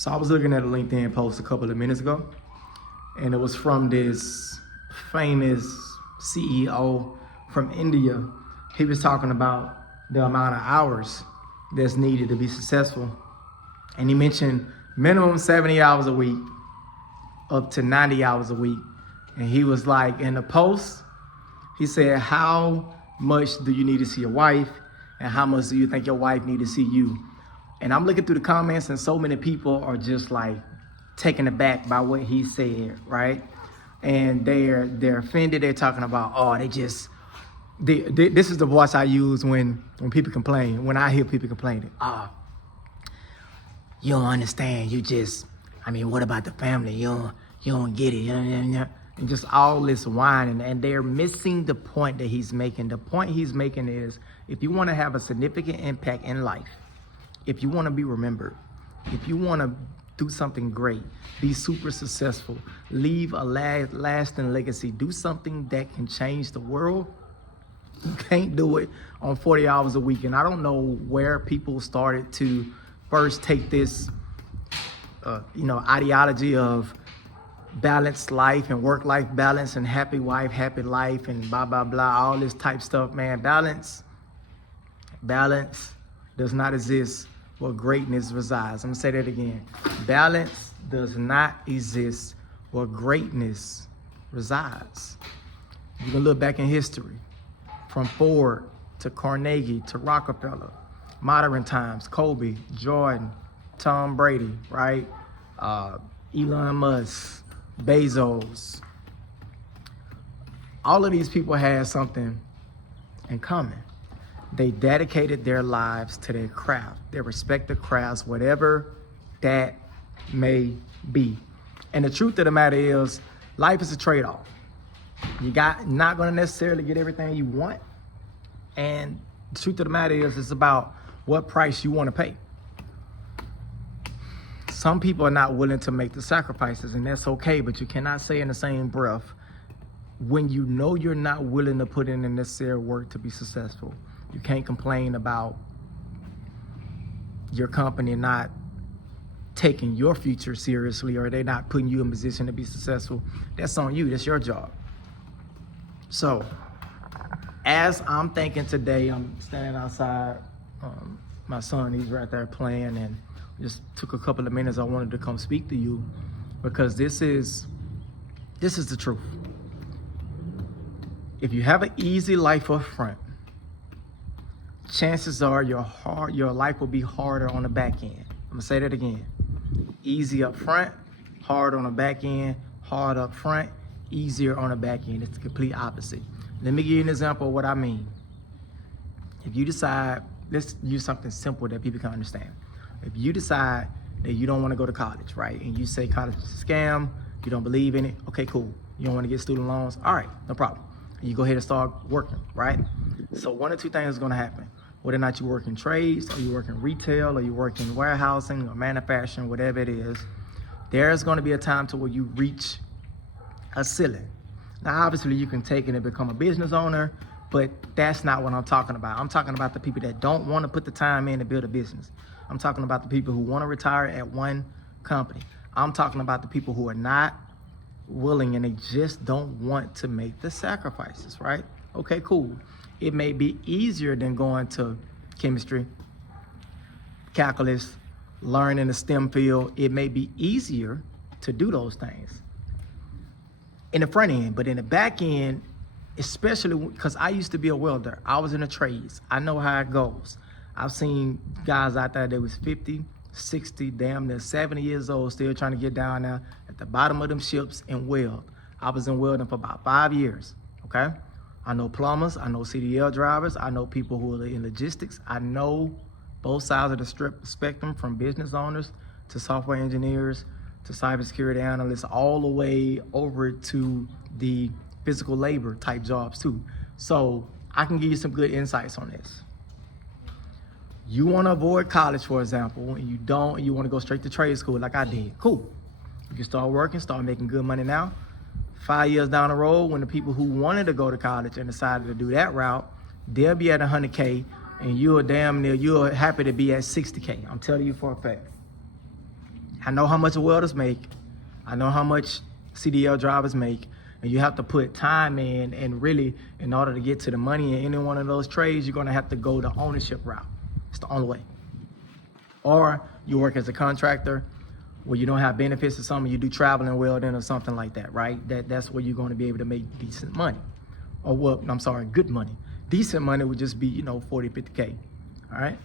So I was looking at a LinkedIn post a couple of minutes ago, and it was from this famous CEO from India. He was talking about the amount of hours that's needed to be successful. And he mentioned minimum 70 hours a week, up to 90 hours a week. And he was like, in the post, he said, how much do you need to see your wife? And how much do you think your wife need to see you? And I'm looking through the comments, and so many people are just like taken aback by what he said, right? And they're offended. They're talking about, oh, this is the voice I use when people complain, when I hear people complaining. You don't understand. What about the family? You don't get it. And just all this whining, and they're missing the point that he's making. The point he's making is, if you want to have a significant impact in life, if you want to be remembered, if you want to do something great, be super successful, leave a lasting legacy, do something that can change the world, you can't do it on 40 hours a week. And I don't know where people started to first take this, ideology of balanced life and work-life balance and happy wife, happy life, and blah, blah, blah, all this type stuff, man. Balance does not exist where greatness resides. I'm gonna say that again. Balance does not exist where greatness resides. You can look back in history, from Ford to Carnegie to Rockefeller, modern times, Kobe, Jordan, Tom Brady, right? Elon Musk, Bezos. All of these people had something in common. They dedicated their lives to their craft, their respective crafts, whatever that may be. And the truth of the matter is, life is a trade-off. Not gonna necessarily get everything you want. And the truth of the matter is, it's about what price you wanna pay. Some people are not willing to make the sacrifices, and that's okay, but you cannot say in the same breath, when you know you're not willing to put in the necessary work to be successful, you can't complain about your company not taking your future seriously, or they not putting you in position to be successful. That's on you. That's your job. So, as I'm thinking today, I'm standing outside. My son, he's right there playing, and just took a couple of minutes. I wanted to come speak to you because this is the truth. If you have an easy life up front, chances are your life will be harder on the back end. I'm gonna say that again. Easy up front, hard on the back end, hard up front, easier on the back end. It's the complete opposite. Let me give you an example of what I mean. If you decide, let's use something simple that people can understand. If you decide that you don't want to go to college, right? And you say college is a scam, you don't believe in it, okay, cool. You don't want to get student loans, all right, no problem. You go ahead and start working, right? So one or two things is going to happen. Whether or not you work in trades, or you work in retail, or you work in warehousing or manufacturing, whatever it is, there's going to be a time to where you reach a ceiling. Now, obviously, you can take it and become a business owner, but that's not what I'm talking about. I'm talking about the people that don't want to put the time in to build a business. I'm talking about the people who want to retire at one company. I'm talking about the people who are not willing and they just don't want to make the sacrifices, right? Okay, cool. It may be easier than going to chemistry, calculus, learning the STEM field. It may be easier to do those things in the front end, but in the back end, especially because I used to be a welder. I was in the trades. I know how it goes. I've seen guys out there that was 50, 60, damn near 70 years old, still trying to get down there at the bottom of them ships and weld. I was in welding for about 5 years, okay? I know plumbers, I know CDL drivers, I know people who are in logistics. I know both sides of the spectrum, from business owners to software engineers to cybersecurity analysts, all the way over to the physical labor type jobs too. So I can give you some good insights on this. You want to avoid college, for example, and you want to go straight to trade school like I did. Cool. You can start working, start making good money now. 5 years down the road, when the people who wanted to go to college and decided to do that route, they'll be at 100K, and you're happy to be at 60K. I'm telling you for a fact. I know how much welders make. I know how much CDL drivers make. And you have to put time in, and really, in order to get to the money in any one of those trades, you're gonna have to go the ownership route. It's the only way. Or you work as a contractor where you don't have benefits or something, you do traveling welding or something like that, right? That's where you're gonna be able to make decent money. Or well, I'm sorry, good money. Decent money would just be, 40, 50K, all right?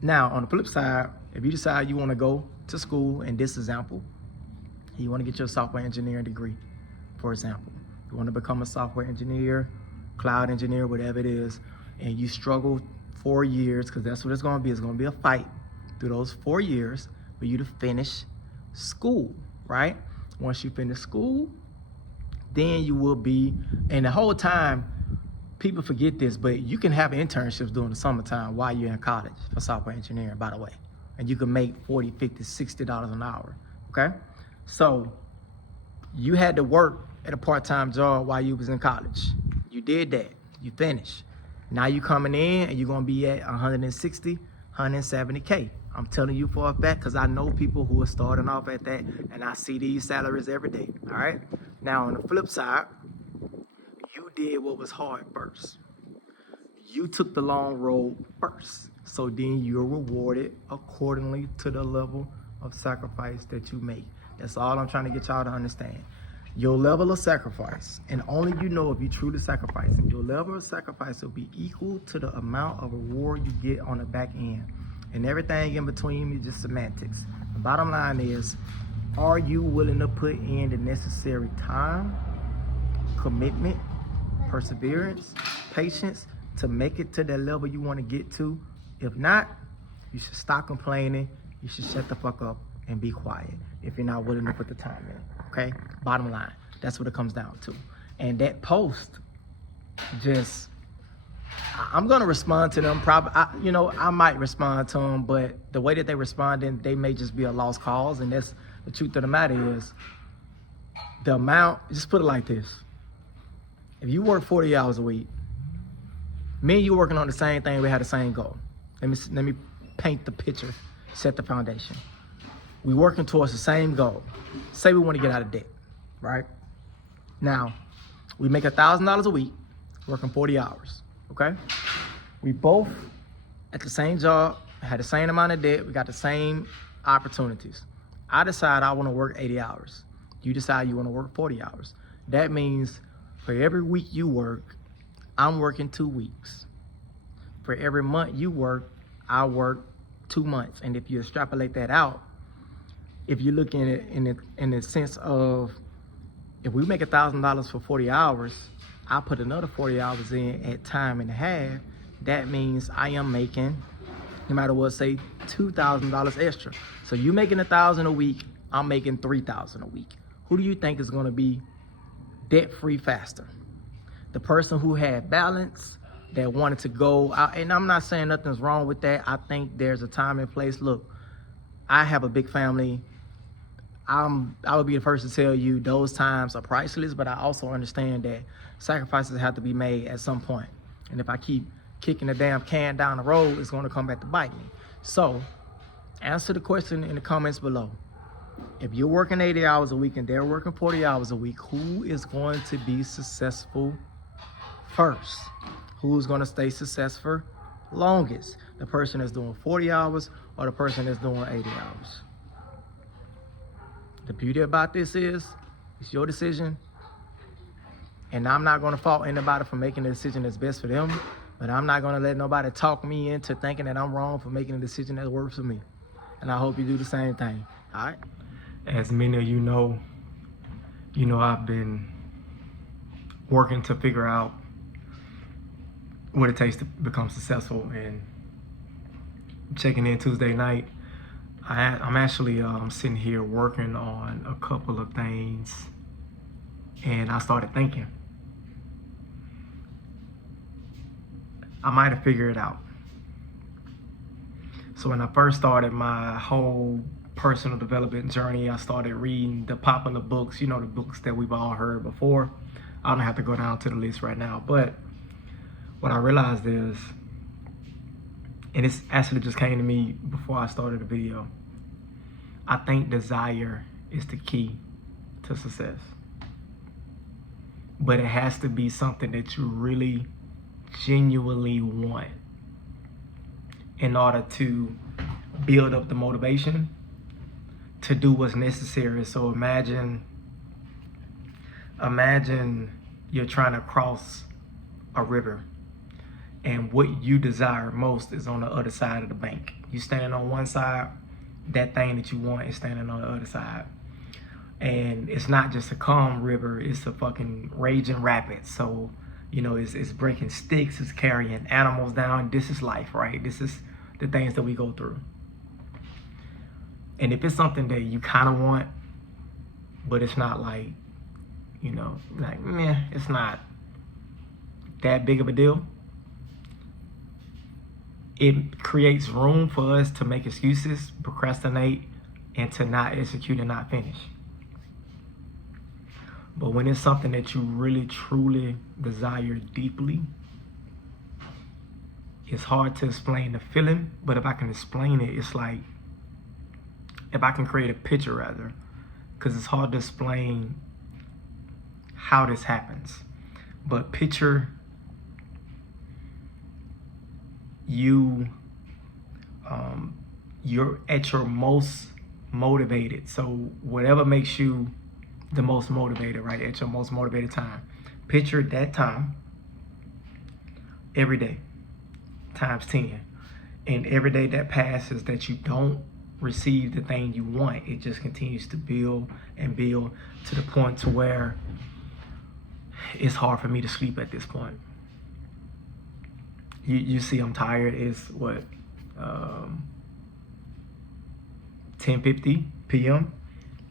Now, on the flip side, if you decide you wanna go to school, in this example, you wanna get your software engineering degree, for example. You wanna become a software engineer, cloud engineer, whatever it is, and you struggle 4 years, because that's what it's gonna be. It's gonna be a fight through those 4 years for you to finish school, right? Once you finish school, then you will be, and the whole time, people forget this, but you can have internships during the summertime while you're in college for software engineering, by the way. And you can make $40, $50, $60 an hour, okay? So you had to work at a part-time job while you was in college. You did that, you finished. Now you coming in and you're gonna be at 160, 170K. I'm telling you for a fact, because I know people who are starting off at that, and I see these salaries every day, all right? Now on the flip side, you did what was hard first. You took the long road first. So then you're rewarded accordingly to the level of sacrifice that you make. That's all I'm trying to get y'all to understand. Your level of sacrifice, and only you know if you truly sacrificing, your level of sacrifice will be equal to the amount of reward you get on the back end. And everything in between is just semantics. The bottom line is, are you willing to put in the necessary time, commitment, perseverance, patience to make it to that level you want to get to? If not, you should stop complaining. You should shut the fuck up and be quiet if you're not willing to put the time in, okay? Bottom line, that's what it comes down to. And that post, I'm gonna respond to them. Probably, I might respond to them, but the way that they responding, they may just be a lost cause. And that's the truth of the matter is, the amount, just put it like this. If you work 40 hours a week, me and you working on the same thing, we had the same goal. Let me paint the picture, set the foundation. We working towards the same goal. Say we want to get out of debt, right? Now, we make $1,000 a week, working 40 hours, okay? We both at the same job, had the same amount of debt, we got the same opportunities. I decide I want to work 80 hours. You decide you want to work 40 hours. That means for every week you work, I'm working 2 weeks. For every month you work, I work 2 months. And if you extrapolate that out, if you look in it in the sense of, if we make $1,000 for 40 hours, I put another 40 hours in at time and a half, that means I am making, no matter what, say $2,000 extra. So you making $1,000 a week, I'm making $3,000 a week. Who do you think is gonna be debt-free faster? The person who had balance, that wanted to go out, and I'm not saying nothing's wrong with that. I think there's a time and place. Look, I have a big family. I would be the first to tell you those times are priceless, but I also understand that sacrifices have to be made at some point. And if I keep kicking the damn can down the road, it's gonna come back to bite me. So answer the question in the comments below. If you're working 80 hours a week and they're working 40 hours a week, who is going to be successful first? Who's gonna stay successful longest? The person that's doing 40 hours or the person that's doing 80 hours? The beauty about this is, it's your decision. And I'm not gonna fault anybody for making a decision that's best for them, but I'm not gonna let nobody talk me into thinking that I'm wrong for making a decision that works for me. And I hope you do the same thing, all right? As many of you know, I've been working to figure out what it takes to become successful, and checking in Tuesday night, I'm actually sitting here working on a couple of things, and I started thinking I might have figured it out. So when I first started my whole personal development journey, I started reading the popular books, the books that we've all heard before. I don't have to go down to the list right now, but what I realized is, and it's actually just came to me before I started the video, I think desire is the key to success. But it has to be something that you really genuinely want in order to build up the motivation to do what's necessary. So imagine you're trying to cross a river, and what you desire most is on the other side of the bank. You standing on one side, that thing that you want is standing on the other side. And it's not just a calm river, it's a fucking raging rapid. So, you know, it's breaking sticks, it's carrying animals down. This is life, right? This is the things that we go through. And if it's something that you kind of want, but it's not like, you know, like, meh, it's not that big of a deal, it creates room for us to make excuses, procrastinate, and to not execute and not finish. But when it's something that you really, truly desire deeply, it's hard to explain the feeling, but if I can explain it, it's like, if I can create a picture rather, because it's hard to explain how this happens. But picture you're at your most motivated. So whatever makes you the most motivated, right? At your most motivated time. Picture that time every day times 10. And every day that passes that you don't receive the thing you want, it just continues to build and build to the point to where it's hard for me to sleep at this point. You see I'm tired. It's what, 10:50 p.m.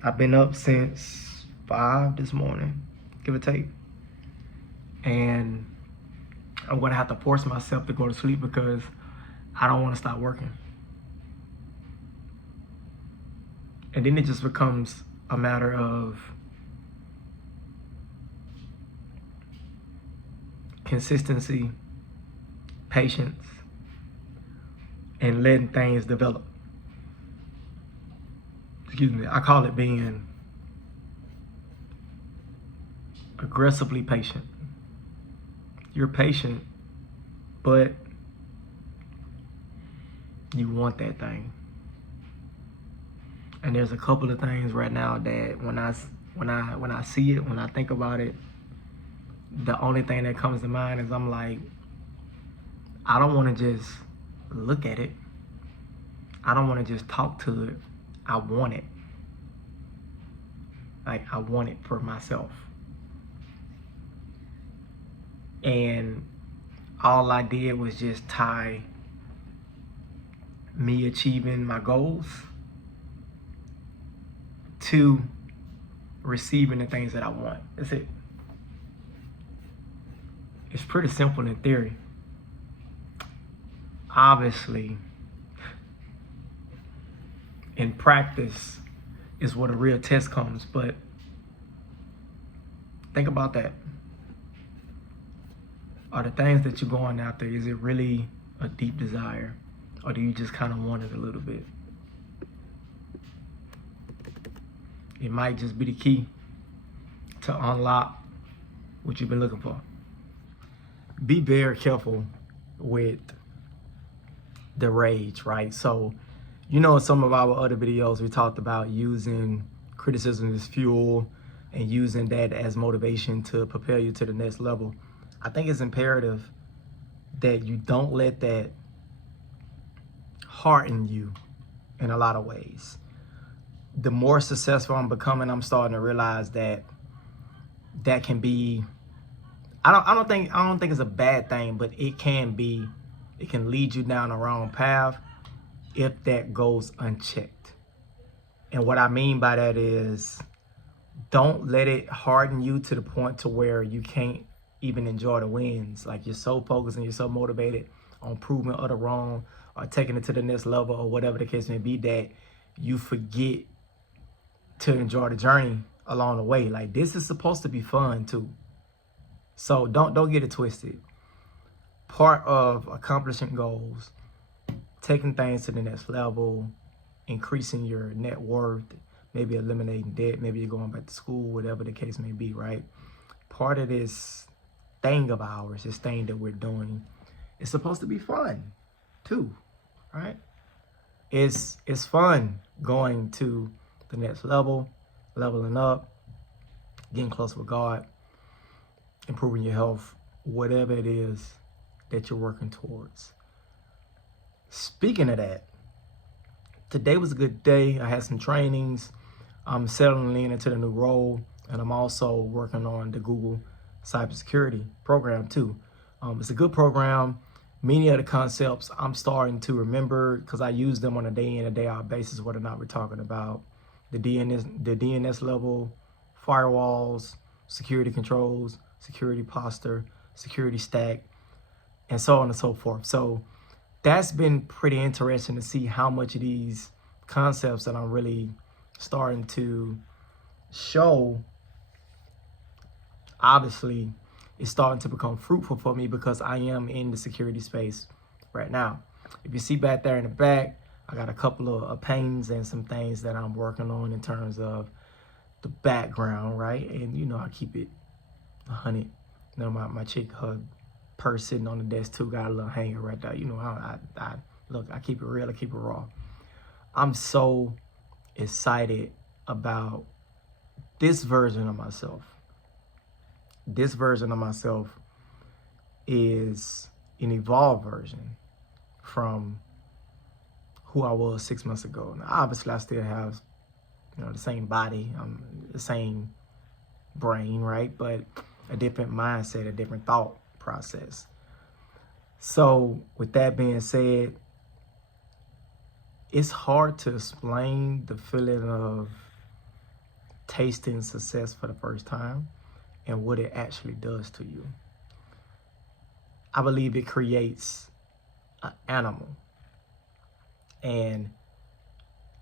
I've been up since 5 this morning, give or take. And I'm gonna have to force myself to go to sleep because I don't wanna stop working. And then it just becomes a matter of consistency, patience, and letting things develop. Excuse me, I call it being aggressively patient. You're patient, but you want that thing. And there's a couple of things right now that when I see it, when I think about it, the only thing that comes to mind is I'm like, I don't want to just look at it. I don't want to just talk to it. I want it. Like, I want it for myself. And all I did was just tie me achieving my goals to receiving the things that I want. That's it. It's pretty simple in theory. Obviously, in practice is where the real test comes, but think about that. Are the things that you're going after, is it really a deep desire? Or do you just kind of want it a little bit? It might just be the key to unlock what you've been looking for. Be very careful with the rage, right? So, you know, in some of our other videos, we talked about using criticism as fuel and using that as motivation to propel you to the next level. I think it's imperative that you don't let that harden you in a lot of ways. The more successful I'm becoming, I'm starting to realize that that can be, I don't think it's a bad thing, but it can lead you down the wrong path if that goes unchecked. And what I mean by that is, don't let it harden you to the point to where you can't even enjoy the wins. Like, you're so focused and you're so motivated on proving other wrong or taking it to the next level or whatever the case may be, that you forget to enjoy the journey along the way. Like, this is supposed to be fun too. So don't get it twisted. Part of accomplishing goals, taking things to the next level, increasing your net worth, maybe eliminating debt, maybe you're going back to school, whatever the case may be, right? Part of this thing of ours, this thing that we're doing, is supposed to be fun too, right? It's fun going to the next level, leveling up, getting close with God, improving your health, whatever it is that you're working towards. Speaking of that, today was a good day. I had some trainings. I'm settling into the new role, and I'm also working on the Google cybersecurity program too. It's a good program. Many of the concepts I'm starting to remember because I use them on a day in, a day out basis, whether or not we're talking about the DNS level, firewalls, security controls, security posture, security stack, and so on and so forth. So that's been pretty interesting to see how much of these concepts that I'm really starting to show, obviously, is starting to become fruitful for me because I am in the security space right now. If you see back there in the back, I got a couple of paintings and some things that I'm working on in terms of the background, right? And you know, I keep it 100. You know, my chick, her purse sitting on the desk too, got a little hanger right there. You know, I look, I keep it real, I keep it raw. I'm so excited about this version of myself. This version of myself is an evolved version from who I was 6 months ago. Now, obviously, I still have, you know, the same body, the same brain, right? But a different mindset, a different thought process. So, with that being said, it's hard to explain the feeling of tasting success for the first time and what it actually does to you. I believe it creates an animal. And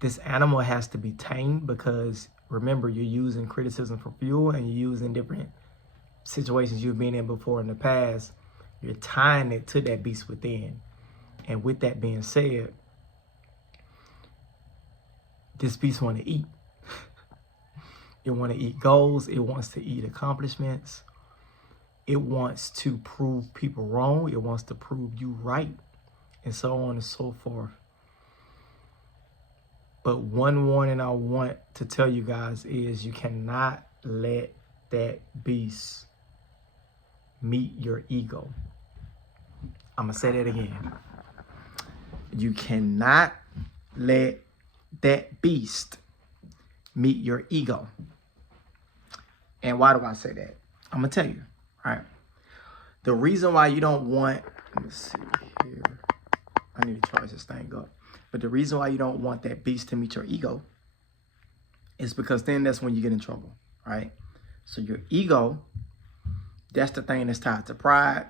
this animal has to be tamed because, remember, you're using criticism for fuel and you're using different situations you've been in before in the past. You're tying it to that beast within. And with that being said, this beast wants to eat. It wants to eat goals. It wants to eat accomplishments. It wants to prove people wrong. It wants to prove you right, and so on and so forth. But one warning I want to tell you guys is you cannot let that beast meet your ego. I'm going to say that again. You cannot let that beast meet your ego. And why do I say that? I'm going to tell you, right? The reason why you don't want, let me see here. I need to charge this thing up. But the reason why you don't want that beast to meet your ego is because then that's when you get in trouble, right? So your ego, that's the thing that's tied to pride.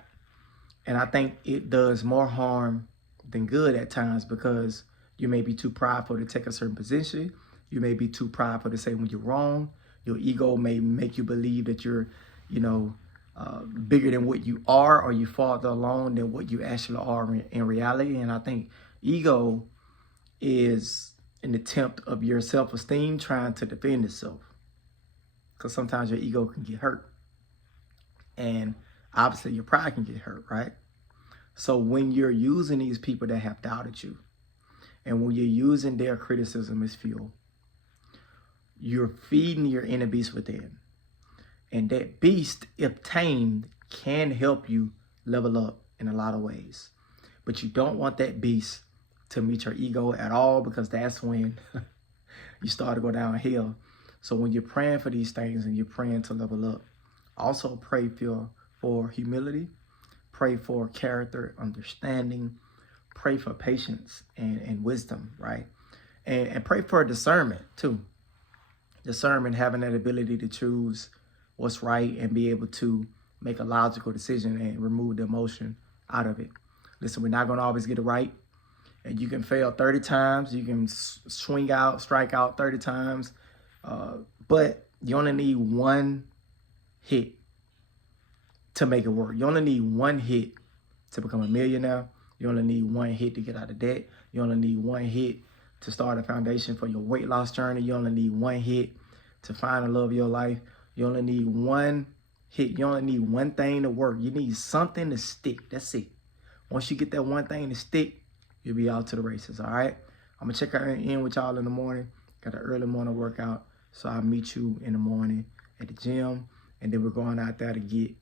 And I think it does more harm than good at times because you may be too prideful to take a certain position. You may be too prideful to say when you're wrong. Your ego may make you believe that you're, bigger than what you are, or you farther along than what you actually are in reality. And I think ego is an attempt of your self-esteem trying to defend itself. Because sometimes your ego can get hurt. And obviously your pride can get hurt, right? So when you're using these people that have doubted you, and when you're using their criticism as fuel, you're feeding your inner beast within. And that beast, if tamed, can help you level up in a lot of ways. But you don't want that beast to meet your ego at all, because that's when you start to go downhill. So when you're praying for these things and you're praying to level up, also pray for humility, pray for character, understanding, pray for patience and wisdom, right? And pray for discernment too. Discernment, having that ability to choose what's right and be able to make a logical decision and remove the emotion out of it. Listen, we're not going to always get it right. And you can fail 30 times. You can strike out 30 times. But you only need one hit to make it work. You only need one hit to become a millionaire. You only need one hit to get out of debt. You only need one hit to start a foundation for your weight loss journey. You only need one hit to find the love of your life. You only need one hit. You only need one thing to work. You need something to stick. That's it. Once you get that one thing to stick, you'll be out to the races, all right? I'm going to check in with y'all in the morning. Got an early morning workout, so I'll meet you in the morning at the gym, and then we're going out there to get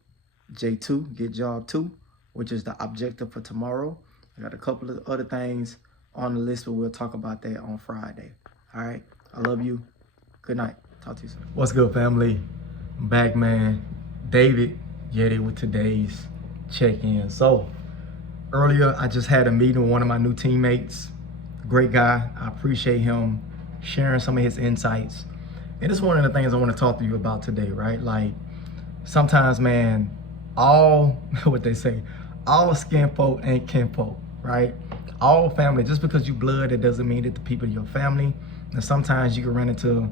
J2, get job 2, which is the objective for tomorrow. I got a couple of other things on the list, but we'll talk about that on Friday. All right, I love you. Good night. Talk to you soon. What's good, family? I'm back, man. David Yeti with today's check-in. So earlier, I just had a meeting with one of my new teammates. Great guy. I appreciate him sharing some of his insights. And it's one of the things I want to talk to you about today, right? Like, sometimes, man, what they say, all skin folk ain't kin folk, right? All family. Just because you blood, it doesn't mean that the people in your family. And sometimes you can run into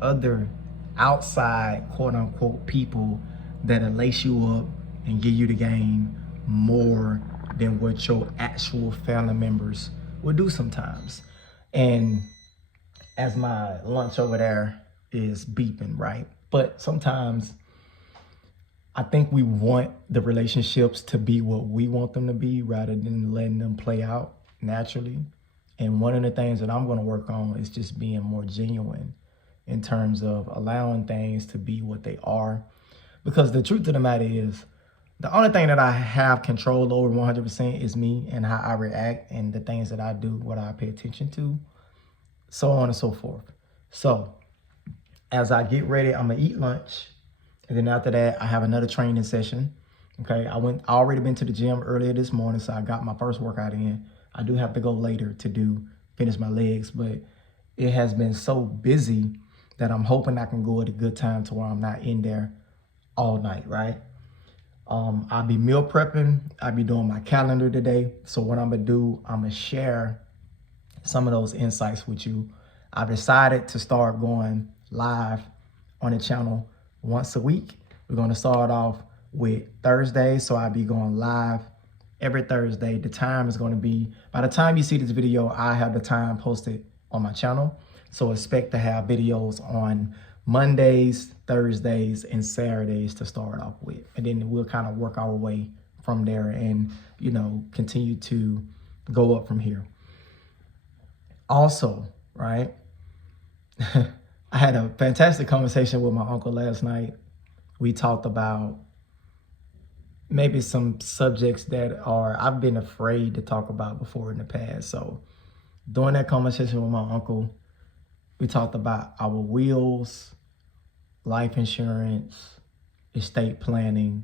other outside, quote unquote, people that'll lace you up and give you the game more than what your actual family members will do sometimes. And as my lunch over there is beeping, right? But sometimes I think we want the relationships to be what we want them to be rather than letting them play out naturally. And one of the things that I'm going to work on is just being more genuine in terms of allowing things to be what they are. Because the truth of the matter is, the only thing that I have control over 100% is me and how I react and the things that I do, what I pay attention to, so on and so forth. So as I get ready, I'm gonna eat lunch. And then after that, I have another training session. Okay, I already been to the gym earlier this morning, so I got my first workout in. I do have to go later to finish my legs, but it has been so busy that I'm hoping I can go at a good time to where I'm not in there all night, right? I'll be meal prepping. I'll be doing my calendar today. So what I'm gonna do, I'm gonna share some of those insights with you. I've decided to start going live on the channel once a week. We're gonna start off with Thursday. So I'll be going live every Thursday. The time is gonna be, by the time you see this video, I have the time posted on my channel. So expect to have videos on Mondays, Thursdays, and Saturdays to start off with. And then we'll kind of work our way from there and, you know, continue to go up from here. Also, right, I had a fantastic conversation with my uncle last night. We talked about maybe some subjects that I've been afraid to talk about before in the past. So during that conversation with my uncle, we talked about our wills, life insurance, estate planning,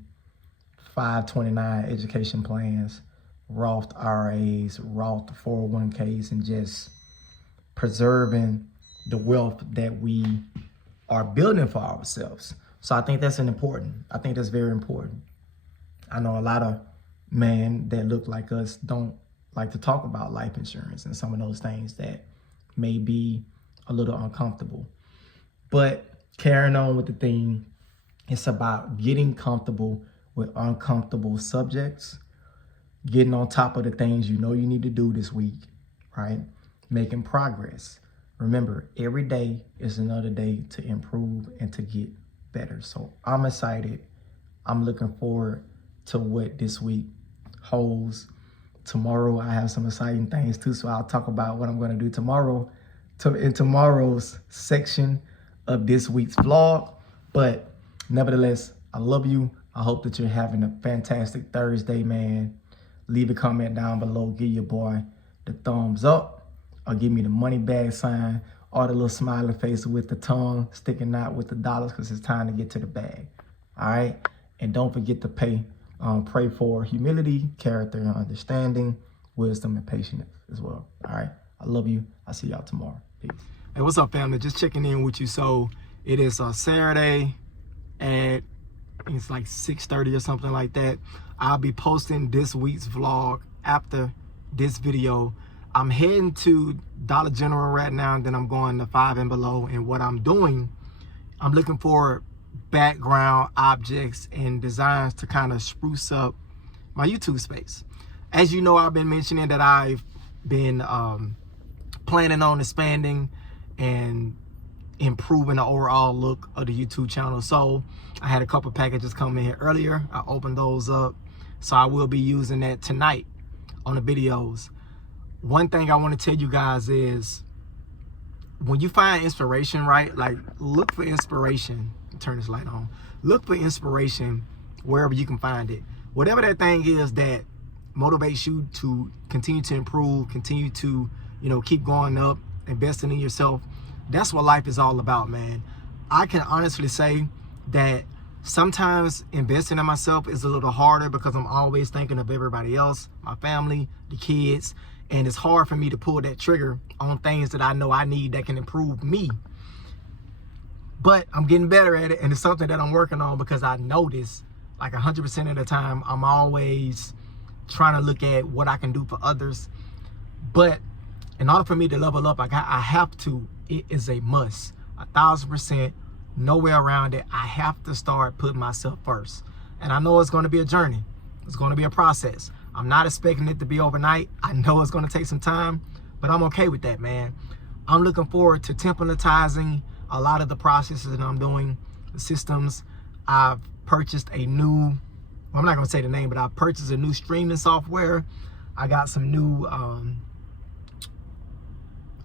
529 education plans, Roth IRAs, Roth 401ks, and just preserving the wealth that we are building for ourselves. So I think that's I think that's very important. I know a lot of men that look like us don't like to talk about life insurance and some of those things that may be a little uncomfortable. But carrying on with the theme, it's about getting comfortable with uncomfortable subjects, getting on top of the things you know you need to do this week, right? Making progress. Remember, every day is another day to improve and to get better. So I'm excited. I'm looking forward to what this week holds. Tomorrow, I have some exciting things too, so I'll talk about what I'm going to do tomorrow in tomorrow's section of this week's vlog. But nevertheless, I love you. I hope that you're having a fantastic Thursday, man. Leave a comment down below. Give your boy the thumbs up, or give me the money bag sign, or the little smiley face with the tongue sticking out with the dollars, because it's time to get to the bag. All right? And don't forget to pray for humility, character, and understanding, wisdom, and patience as well. All right? I love you. I'll see y'all tomorrow. Peace. Hey, what's up, family? Just checking in with you. So it is Saturday at, it's like 6:30 or something like that. I'll be posting this week's vlog after this video. I'm heading to Dollar General right now, and then I'm going to 5 and Below. And what I'm doing, I'm looking for background objects and designs to kind of spruce up my YouTube space. As you know, I've been mentioning that I've been planning on expanding and improving the overall look of the YouTube channel. So I had a couple packages come in here earlier. I opened those up. So I will be using that tonight on the videos. One thing I want to tell you guys is when you find inspiration, right? Like, look for inspiration. Turn this light on. Look for inspiration wherever you can find it. Whatever that thing is that motivates you to continue to improve, continue to, keep going up, investing in yourself. That's what life is all about, man. I can honestly say that sometimes investing in myself is a little harder because I'm always thinking of everybody else, my family, the kids, and it's hard for me to pull that trigger on things that I know I need that can improve me. But I'm getting better at it, and it's something that I'm working on because I notice, like 100% of the time, I'm always trying to look at what I can do for others. But in order for me to level up, I have to. It is a must, 1,000%, no way around it. I have to start putting myself first. And I know it's going to be a journey. It's going to be a process. I'm not expecting it to be overnight. I know it's going to take some time, but I'm okay with that, man. I'm looking forward to templatizing a lot of the processes that I'm doing, the systems. I've purchased a new, I'm not going to say the name, but I've purchased a new streaming software. I got some new,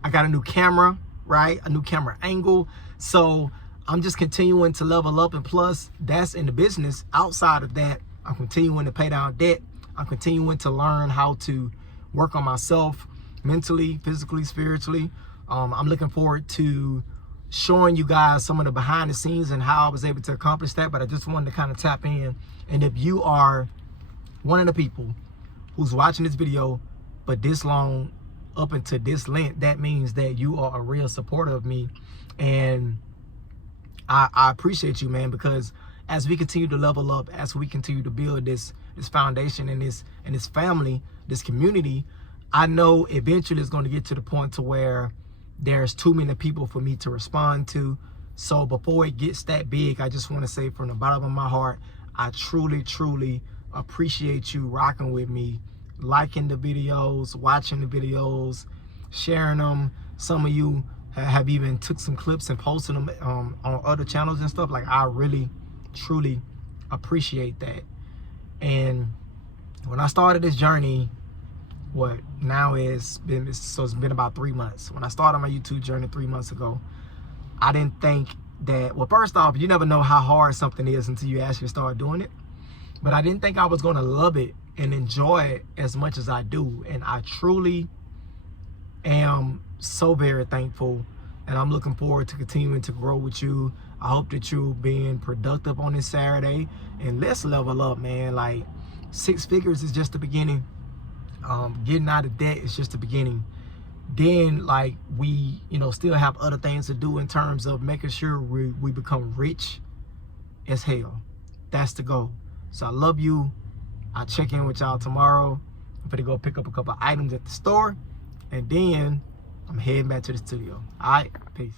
I got a new camera, right? A new camera angle. So I'm just continuing to level up, and plus that's in the business. Outside of that, I'm continuing to pay down debt. I'm continuing to learn how to work on myself mentally, physically, spiritually. I'm looking forward to showing you guys some of the behind the scenes and how I was able to accomplish that, but I just wanted to kind of tap in. And if you are one of the people who's watching this video for this long, up until this length, that means that you are a real supporter of me. And I appreciate you, man, because as we continue to level up, as we continue to build this foundation and this family, this community, I know eventually it's going to get to the point to where there's too many people for me to respond to. So before it gets that big, I just want to say from the bottom of my heart, I truly, truly appreciate you rocking with me, liking the videos, watching the videos, sharing them. Some of you have even took some clips and posted them on other channels and stuff. Like, I really, truly appreciate that. And when I started this journey, what now it's been about 3 months. When I started my YouTube journey 3 months ago, I didn't think that, well, first off, you never know how hard something is until you actually start doing it. But I didn't think I was going to love it and enjoy it as much as I do. And I truly am so very thankful, and I'm looking forward to continuing to grow with you. I hope that you're being productive on this Saturday, and let's level up, man. Like, 6 figures is just the beginning. Getting out of debt is just the beginning. Then, like, we still have other things to do in terms of making sure we become rich as hell. That's the goal. So I love you. I'll check in with y'all tomorrow. I'm gonna go pick up a couple items at the store, and then I'm heading back to the studio. All right, peace.